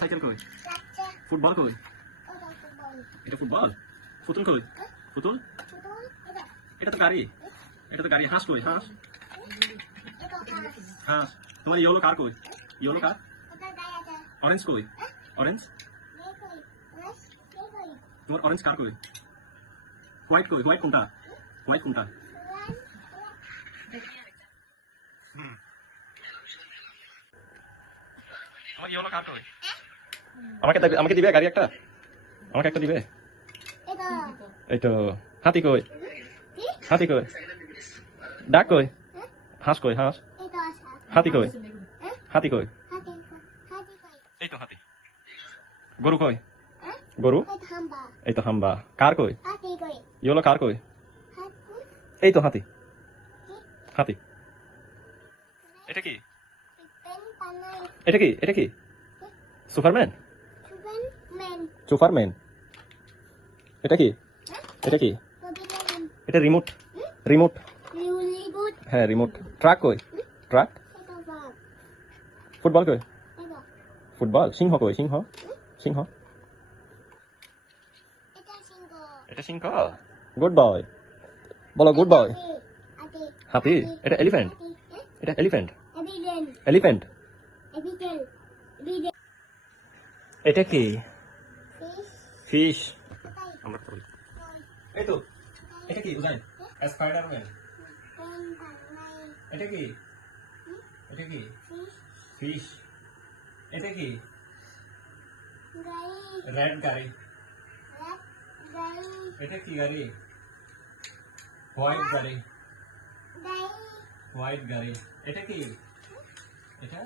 Cycle কই football কই এটা ফুটবল? পুতুল কই পুতুল এটা তো গাড়ি। এটা তো গাড়ি। হাঁস কই হাঁস? হাঁস। তোমার ইয়েলো কার কই ইয়েলো কার অরেঞ্জ কই অরেঞ্জ তোমার অরেঞ্জ কার কই হোয়াইট কই হোয়াইট কোনটা? হোয়াইট কোনটা? আমার ইয়েলো কার কই আমাকে দেবে- আমাকে দিবে গাড়ি একটা? আমাকে একটা দিবে? এই তো হাতি কই? হাতি কই? ডাক কই? হাঁস কই হাঁস? হাতি কই? হাতি কই? এই তো হাতি। গরু কই? গরু? এই তো হাম্বা। কার কই? ইয়েলো কার কই? এই তো হাতি। হাতি। এটা কি? এটা কি? এটা কি? সুপারম্যান? সুপারম্যান এটা কি? এটা কি? এটা রিমোট রিমোট হ্যাঁ রিমোট ট্রাক কই? ট্রাক ফুটবল কই? ফুটবল সিংহ কই? সিংহ? সিংহ? এটা সিংহ। গুড বয় বলো গুড বয় হাতি এটা এলিফ্যান্ট এটা এলিফ্যান্ট এলিফ্যান্ট এটা কি? ফিশ আমরা তো এই তো এটা কি উজাই স্পাইডারম্যান এটা কি এটা কি ফিশ এটা কি রেড গাড়ি এটা কি গাড়ি হোয়াইট গাড়ি হোয়াইট গাড়ি এটা কি এটা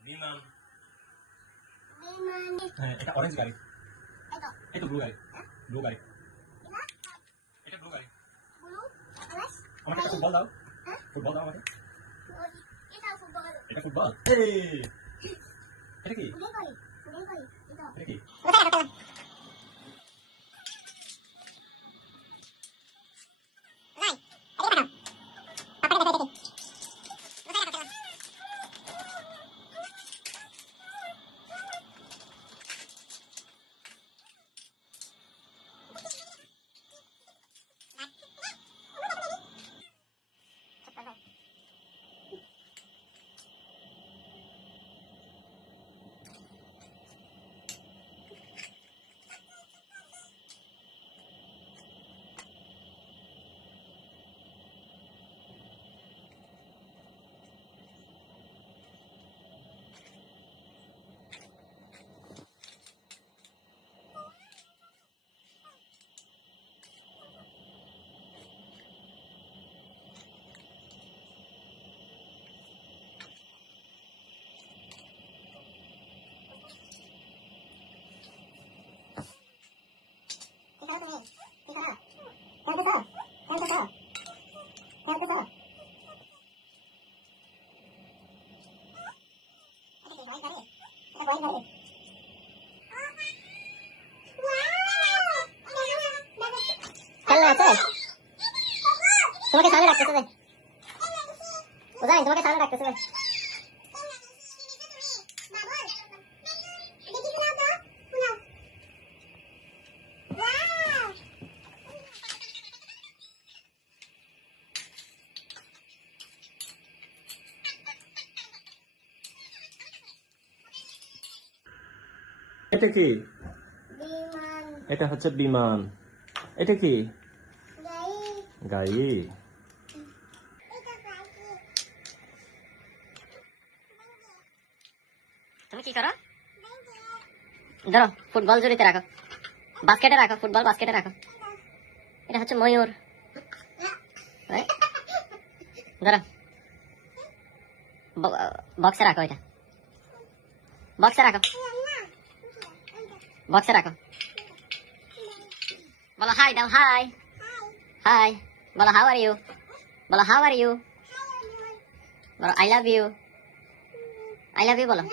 বিমান হ্যাঁ এটা অরেঞ্জ গাড়ি। এটা। ব্লু গাড়ি। ব্লু গাড়ি। এটা ব্লু গাড়ি। আমাকে একটা ফুটবল দাও। ফুটবল দাও আমাকে। এটা ফুটবল এটা কি? এটা। কি? তোমাকে সামনে রাখতেছে ভাই ওজাই তোমাকে সামনে রাখতেছে এটা কি? এটা হচ্ছে বিমান। এটা কি? গাড়ি। তুমি কি করো? ধরো ফুটবল জড়িতে রাখো। বাস্কেটে রাখো ফুটবল বাস্কেটে রাখো। এটা হচ্ছে ময়ূর। ধরো। বক্সে রাখো এটা। বক্সে রাখো। বক্সে রাখো বলো হাই দাও হাই হাই বলো হাউ আর ইউ বলো হাউ আর ইউ বলো I love you I love you বলো